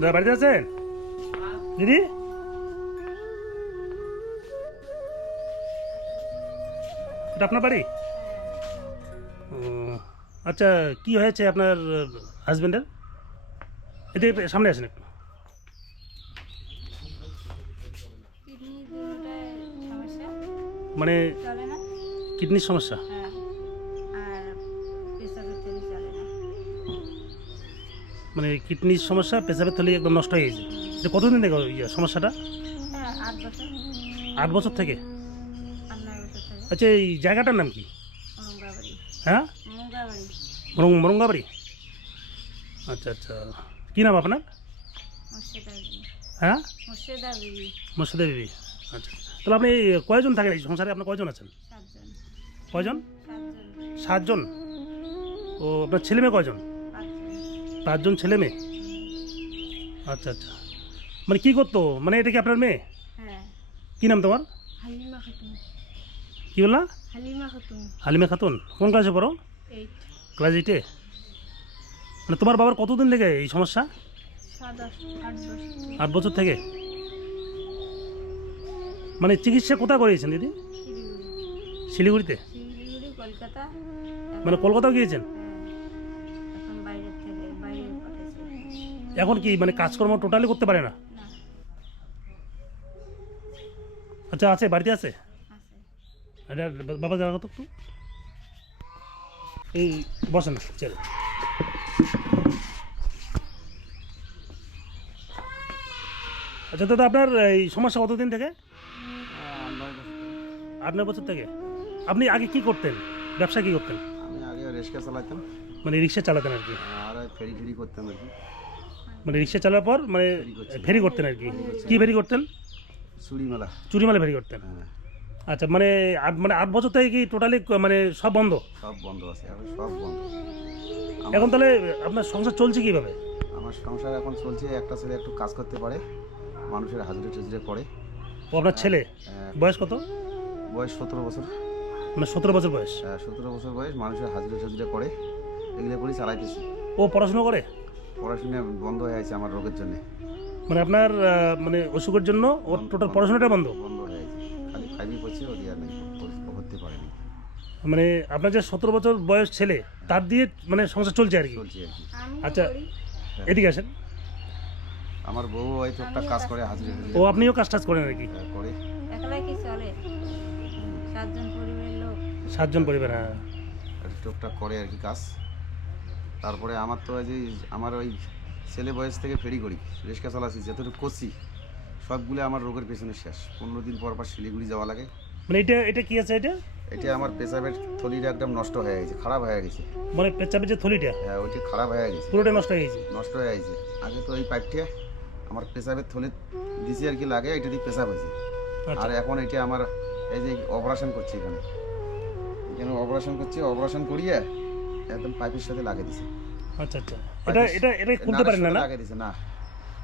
দাদা বাড়িতে আছেন দিদি? এটা আপনার বাড়ি? ও, আচ্ছা কি হয়েছে আপনার হাজব্যান্ডের এদিকে সামনে আসেন একটু। মানে কিডনির সমস্যা? মানে কিডনির সমস্যা পেশাবের থলি একদম নষ্ট হয়ে গেছে। এটা কতদিন থেকে ইয়ে সমস্যাটা? আট বছর থেকে? আচ্ছা এই জায়গাটার নাম কি? হ্যাঁ? মরঙ্গাবাড়ি। আচ্ছা আচ্ছা। কী নাম আপনার? হ্যাঁ? মুর্শিদা বিবি। আচ্ছা তাহলে আপনি কয়জন থাকেন এই সংসারে? আপনার কয়জন আছেন? কয়জন? সাতজন? ও আপনার ছেলে মেয়ে কয়জন? পাঁচজন ছেলে মেয়ে? আচ্ছা আচ্ছা। মানে কি করতো? মানে এটা কি আপনার মেয়ে? হ্যাঁ। কী নাম তোমার? হালিমা খাতুন। কী বললা? হালিমা খাতুন। হালিমা খাতুন। কোন ক্লাসে পড়ো? ক্লাস এইটে মানে তোমার বাবার কতদিন থেকে এই সমস্যা? আট আট বছর। থেকে? মানে চিকিৎসা কোথায় করিয়েছেন দিদি? শিলিগুড়িতে? মানে কলকাতাও গিয়েছেন? এখন কি মানে কাজকর্ম টোটালি করতে পারে না? না। আচ্ছা আছে বাড়িতে আছে? এটা বাবা জানা তো একটু। এই বসেন চল আচ্ছা দাদা আপনার এই সমস্যা কতদিন থেকে? আট নয় বছর থেকে? আপনি আগে কি করতেন? ব্যবসা কি করতেন? আমি আগে রিক্সা চালাতাম মানে রিক্সা চালাতেন আর কি। আর ফেরি ফেরি করতাম আর কি। মানে রিক্সা চালার পর মানে ফেরি করতেন আর কি। কি ফেরি করতেন? চুরিমালা চুরিমালা ফেরি করতেন। হ্যাঁ। আচ্ছা মানে আট মানে আট বছর থেকে কি টোটালি মানে সব বন্ধ? সব বন্ধ আছে এখন সব বন্ধ। এখন তাহলে আপনার সংসার চলছে কীভাবে? আমার সংসার এখন চলছে একটা ছেলে একটু কাজ করতে পারে মানুষের হাজিরে টাজিরে করে। ও আপনার ছেলে? হ্যাঁ, বয়স কত? বয়স সতেরো বছর। মানে সতেরো বছর বয়স? হ্যাঁ সতেরো বছর বয়স মানুষের হাজিরে টাজিরে করে। এগুলো করে চালাইতেছি। ও পড়াশোনা করে? পড়াশোনা বন্ধ হয়ে আছে আমার রোগের জন্য। মানে আপনার মানে অসুখের জন্য ওর টোটাল পড়াশোনাটা বন্ধ? বন্ধ হয়ে আছে খালি ফাইভই করছে ও দিয়ে আর করতে পারেনি মানে আপনার যে সতেরো বছর বয়স ছেলে তার দিয়ে মানে সংসার চলছে আর কি? চলছে আর কি। আচ্ছা। এদিকে আসেন। আমার বউ হয়তো একটা কাজ করে হাজিরে ও আপনিও কাজ টাজ করেন আর কি? করে। একলাই কি চলে? সাতজন পরিবারের লোক। সাতজন পরিবার হ্যাঁ। টুকটাক করে আর কি কাজ। তারপরে আমার তো যে আমার ওই ছেলে বয়স থেকে ফেরি করি রিক্সা চালাচ্ছি যতটুকু করছি সবগুলো আমার রোগের পেছনে শেষ। পনেরো দিন পর পর শিলিগুড়ি যাওয়া লাগে। মানে এটা এটা কি আছে এটা? এটা আমার পেশাবের থলিটা একদম নষ্ট হয়ে গেছে খারাপ হয়ে গেছে। মানে পেচ্ছাপের যে থলিটা? হ্যাঁ ওইটা খারাপ হয়ে গেছে। পুরোটা নষ্ট হয়ে গেছে? নষ্ট হয়ে গেছে। আগে তো এই পাইপটা আমার পেশাবের থলি দিছি আর কি লাগে এটা দিয়ে পেশাব হয়েছে। আচ্ছা। আর এখন এটা আমার এই যে অপারেশন করছি এখানে। এখানে অপারেশন করছি অপারেশন করিয়ে একদম পাইপের সাথে লাগিয়ে দিছে। আচ্ছা আচ্ছা। এটা এটা এটা খুলতে পারেন না না? লাগিয়ে দিছে না।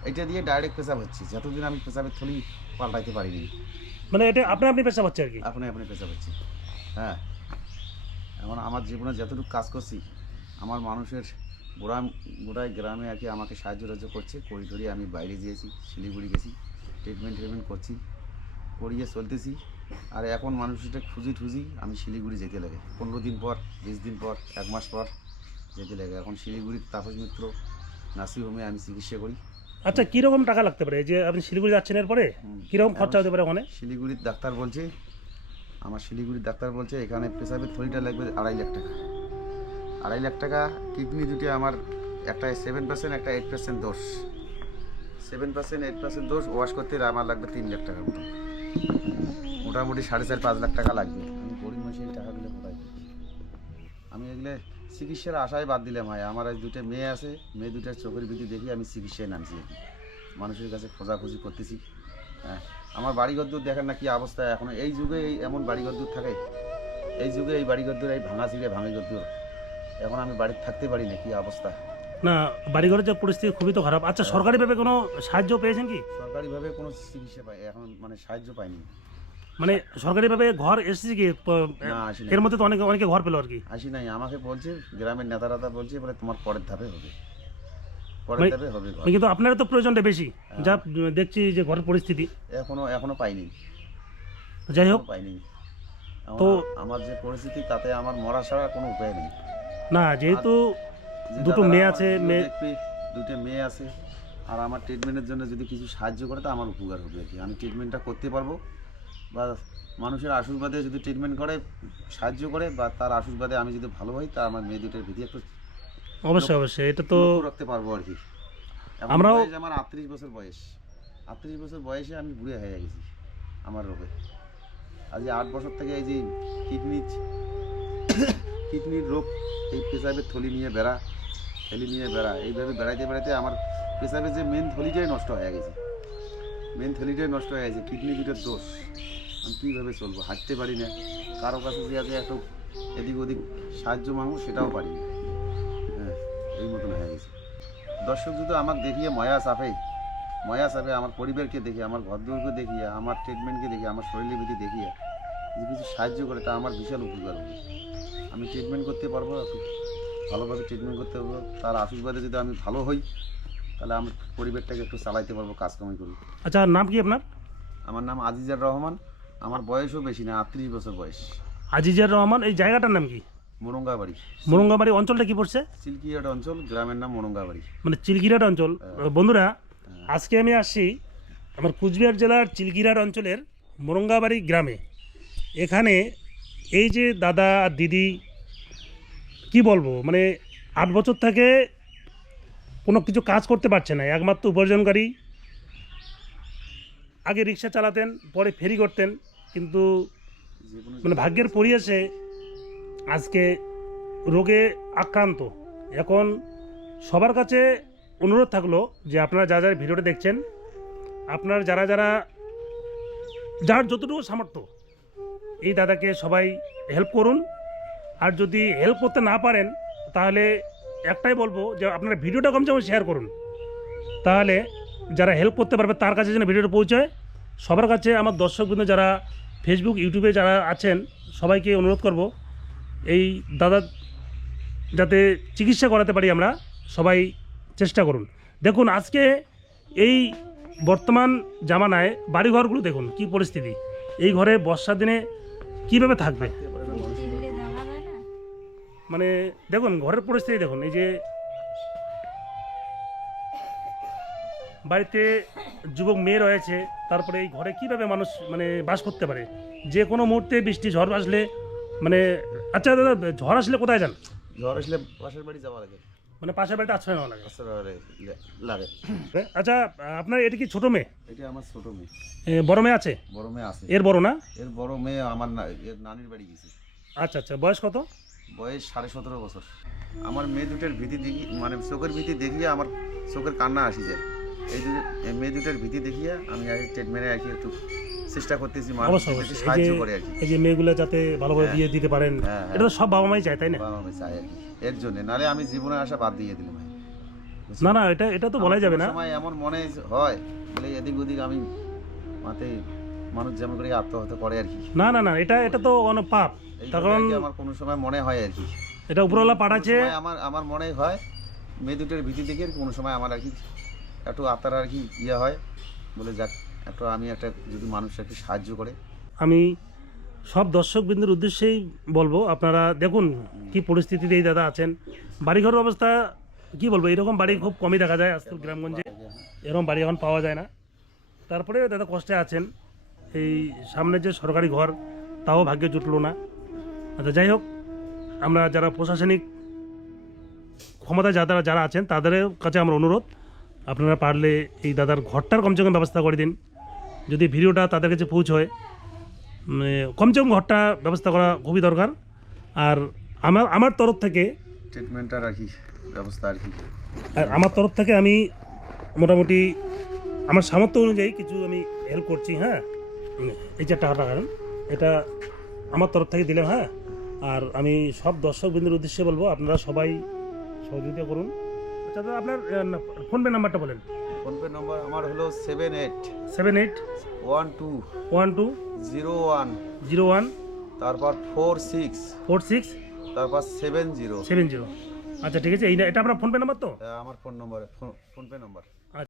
এটা দিয়ে ডাইরেক্ট পেশাব হচ্ছে। যতদিন আমি পেশাবের থলি পাল্টাইতে পারিনি। মানে এটা আপনি আপনি পেশাব হচ্ছে আর কি? আপনি আপনি পেশাব হচ্ছে। হ্যাঁ। এখন আমার জীবনে যতটুকু কাজ করছি আমার মানুষের গোড়া গোড়ায় গ্রামে আর কি আমাকে সাহায্য টাহায্য করছে। করি টরি আমি বাইরে গিয়েছি শিলিগুড়ি গেছি ট্রিটমেন্ট ট্রিটমেন্ট করছি করিয়ে চলতেছি। আর এখন মানুষটা খুঁজি ঠুজি আমি শিলিগুড়ি যেতে লাগে। পনেরো দিন পর বিশ দিন পর এক মাস পর যেতে লাগে। এখন শিলিগুড়ির তাপস মিত্র নার্সিং হোমে আমি চিকিৎসা করি। আচ্ছা কীরকম টাকা লাগতে পারে? এই যে আপনি শিলিগুড়ি যাচ্ছেন এরপরে। কীরকম খরচা হতে পারে ওখানে? শিলিগুড়ির ডাক্তার বলছে আমার শিলিগুড়ির ডাক্তার বলছে এখানে পেশাবের থলিটা লাগবে আড়াই লাখ টাকা। আড়াই লাখ টাকা কিডনি দুটি আমার একটা সেভেন পার্সেন্ট একটা এইট পার্সেন্ট দোষ সেভেন পার্সেন্ট এইট পার্সেন্ট দোষ ওয়াশ করতে আমার লাগবে তিন লাখ টাকা মতো। মোটামুটি সাড়ে চার পাঁচ লাখ টাকা লাগবে। আমি গরিব মানুষের এই টাকাগুলো কোথায় পাবো? আমি এগুলো চিকিৎসার আশায় বাদ দিলাম ভাই। আমার আজ দুটো মেয়ে আছে মেয়ে দুটার চোখের বিধি দেখি আমি চিকিৎসায় নামছি মানুষের কাছে খোঁজাখুঁজি করতেছি। হ্যাঁ আমার বাড়িঘর দূর দেখেন না কি অবস্থা। এখন এই যুগে এই এমন বাড়িঘর দূর থাকে এই যুগে এই বাড়িঘর দূর এই ভাঙা ছিঁড়ে ভাঙে দূর। এখন আমি বাড়িতে থাকতে পারি না কি অবস্থা? না বাড়িঘরের যে পরিস্থিতি খুবই তো খারাপ। আচ্ছা সরকারিভাবে কোনো সাহায্য পেয়েছেন কি? সরকারিভাবে কোনো চিকিৎসা পাই এখন মানে সাহায্য পাইনি। মানে সরকারিভাবে ঘর এসেছে কি? না এর মধ্যে তো অনেকে অনেকে ঘর পেল আর কি। আসি নাই আমাকে বলছে গ্রামের নেতারাতা বলছে বলে তোমার পরের ধাপে হবে। পরে মানে- দেবে হবে ঘর। কিন্তু আপনার তো প্রয়োজনটা বেশি। যা দেখছি যে ঘরের পরিস্থিতি। এখনও এখনও পাইনি। যাই হোক। এখনও পাইনি। আমার- তো- আমার যে পরিস্থিতি তাতে আমার মরা ছাড়া কোনো উপায় নেই। না যেহেতু যে দুটো দাদারা মেয়ে আমার আছে, ভিডিও মেয়ে- দেখবে, দুটো মেয়ে আছে আর আমার ট্রিটমেন্টের জন্য যদি কিছু সাহায্য করে তো আমার উপকার হবে আর কি। আমি ট্রিটমেন্টটা করতে পারব বা মানুষের আশীর্বাদে যদি ট্রিটমেন্ট করে সাহায্য করে বা তার আশীর্বাদে আমি যদি ভালো হই তা আমার মেয়ে দুটোর ভিতরে একটু অবশ্যই অবশ্যই। এটা তো রাখতে পারব আর কি। আমরাও- আমার আটত্রিশ বছর বয়স। আটত্রিশ বছর বয়সে আমি বুড়ে হয়ে গেছি আমার রোগে। আজ আট বছর থেকে এই যে কিডনি কিডনির রোগ এই পেশাবের থলি নিয়ে বেড়া থলি নিয়ে বেড়া এইভাবে বেড়াইতে বেড়াইতে আমার পেশাবের যে মেন থলিটাই নষ্ট হয়ে গেছে। মেন থলিটাই নষ্ট হয়ে গেছে কিডনি দুটোর দোষ। আমি কীভাবে চলবো? হাঁটতে পারি না। কারও কাছে যে আছে একটু এদিক ওদিক সাহায্য মাঙ্গো সেটাও পারি না। হ্যাঁ এই মতন হয়ে গেছে। দর্শক যদি আমাকে দেখিয়ে ময়া চাপে ময়া চাপে আমার পরিবারকে দেখিয়ে আমার ঘরদুয়ারকে দেখিয়ে আমার ট্রিটমেন্টকে দেখিয়ে আমার শরীরের ভিতরে দেখিয়ে যদি কিছু সাহায্য করে তা আমার বিশাল উপকার হবে। আমি ট্রিটমেন্ট করতে পারব ভালোভাবে ট্রিটমেন্ট করতে পারব। তার আশীর্বাদে যদি আমি ভালো হই তাহলে আমার পরিবারটাকে একটু চালাইতে পারব কাজ কামাই করি। আচ্ছা নাম কি আপনার? আমার নাম আজিজার রহমান। আমার বয়সও বেশি না আটত্রিশ বছর বয়স। আজিজার রহমান এই জায়গাটার নাম কি? মোরঙ্গাবাড়ি। মুরঙ্গাবাড়ি অঞ্চলটা কি পড়ছে? সিল্কিয়াট অঞ্চল গ্রামের নাম মোরঙ্গাবাড়ি। মানে চিলকিরাট অঞ্চল। বন্ধুরা আজকে আমি আসছি আমার কুচবিহার জেলার চিলকিরাট অঞ্চলের মোরঙ্গাবাড়ি গ্রামে। এখানে এই যে দাদা আর দিদি কি বলব মানে আট বছর থেকে কোনো কিছু কাজ করতে পারছে না একমাত্র উপার্জনকারী। আগে রিক্সা চালাতেন পরে ফেরি করতেন। কিন্তু মানে ভাগ্যের পরিয়াসে আজকে রোগে আক্রান্ত। এখন সবার কাছে অনুরোধ থাকল যে আপনারা যা যারা ভিডিওটা দেখছেন, আপনার যারা যারা, যার যতটুকু সামর্থ্য, এই দাদাকে সবাই হেল্প করুন। আর যদি হেল্প করতে না পারেন, তাহলে একটাই বলব যে আপনারা ভিডিওটা কমসে কম শেয়ার করুন। তাহলে যারা হেল্প করতে পারবে, তার কাছে যেন ভিডিওটা পৌঁছায়। সবার কাছে আমার দর্শকবৃন্দ যারা ফেসবুক ইউটিউবে যারা আছেন সবাইকে অনুরোধ করব এই দাদা যাতে চিকিৎসা করাতে পারি আমরা সবাই চেষ্টা করুন। দেখুন আজকে এই বর্তমান জামানায় বাড়িঘরগুলো দেখুন কি পরিস্থিতি। এই ঘরে বর্ষার দিনে কীভাবে থাকবে? মানে দেখুন ঘরের পরিস্থিতি দেখুন এই যে বাড়িতে যুবক মেয়ে রয়েছে তারপরে এই ঘরে কীভাবে মানুষ মানে বাস করতে পারে? যে কোনো মুহূর্তে বৃষ্টি ঝড় আসলে মানে আচ্ছা দাদা ঝড় আসলে কোথায় যান? ঝড় আসলে পাশের বাড়ি যাওয়া লাগে। মানে পাশের বাড়িতে আশ্রয় নেওয়া লাগে? লাগে আচ্ছা আপনার এটা কি ছোট মেয়ে? এটা আমার ছোট মেয়ে। বড় মেয়ে আছে? বড় মেয়ে আছে। এর বড় না? এর বড় মেয়ে আমার না এর নানির বাড়ি গেছে। আচ্ছা আচ্ছা বয়স কত? বয়স সাড়ে সতেরো বছর। আমার মেয়ে দুটোর ভীতি দেখি মানে চোখের ভীতি দেখিয়ে আমার চোখের কান্না আসি যায়। এই দুটো মেয়ে দুটোর ভীতি দেখিয়ে আমি আর ট্রিটমেন্টে আর কি একটু চেষ্টা করতেছি মানুষকে সাহায্য করে আর কি। এই যে মেয়েগুলো যাতে ভালোভাবে বিয়ে দিতে পারেন হ্যাঁ, হ্যাঁ। এটা তো সব বাবা মাই চায় তাই না? বাবা আমি চাই আর কি এর জন্য। নালে আমি জীবনে আসা বাদ দিয়ে দিলাম না না এটা এটা তো বলাই যাবে না। সময় এমন মনে হয় বলে এদিক ওদিক আমি মাতে মানুষ যেমন করে আত্মহত্যা করে আর কি। না না না এটা এটা তো অনেক পাপ। কারণ আমার কোনো সময় মনে হয় আর কি। এটা উপরওয়ালা পাঠাচ্ছে। আমার আমার মনে হয় মেয়ে দুটোর ভীতি দেখে কোনো সময় আমার আর কি একটু আত্মার আর কি ইয়ে হয়, বলে যাক, একটু আমি একটা যদি মানুষ একটু সাহায্য করে। আমি সব দর্শক বিন্দুর উদ্দেশ্যেই বলব, আপনারা দেখুন কি পরিস্থিতিতে এই দাদা আছেন। বাড়িঘর অবস্থা, কি বলব, এরকম বাড়ি খুব কমই দেখা যায় আজকাল গ্রামগঞ্জে। এরকম বাড়ি এখন পাওয়া যায় না। তারপরে দাদা কষ্টে আছেন। এই সামনে যে সরকারি ঘর, তাও ভাগ্যে জুটলো না। আচ্ছা যাই হোক, আমরা যারা প্রশাসনিক ক্ষমতা যারা যারা আছেন, তাদের কাছে আমার অনুরোধ। আপনারা পারলে এই দাদার ঘরটার কমসে কম ব্যবস্থা করে দিন। যদি ভিডিওটা তাদের কাছে পৌঁছয় মানে কমসে কম ঘরটা ব্যবস্থা করা খুবই দরকার। আর আমার আমার তরফ থেকে ট্রিটমেন্টটার আর কি ব্যবস্থা আর কি আর আমার তরফ থেকে আমি মোটামুটি আমার সামর্থ্য অনুযায়ী কিছু আমি হেল্প করছি হ্যাঁ? এই যে টাকাটা কারণ এটা আমার তরফ থেকে দিলাম হ্যাঁ? আর আমি সব দর্শক বিন্দুর উদ্দেশ্যে বলব আপনারা সবাই সহযোগিতা করুন। আচ্ছা দাদা আপনার ফোনপে নাম্বারটা বলেন। ফোনপে নাম্বার আমার হলো seven eight seven eight one two one two zero one zero one তারপর ফোর সিক্স ফোর সিক্স তারপর সেভেন জিরো সেভেন জিরো আচ্ছা ঠিক আছে এই এটা আপনার ফোনপে নাম্বার তো? আমার ফোন নম্বর ফোনপে নম্বর।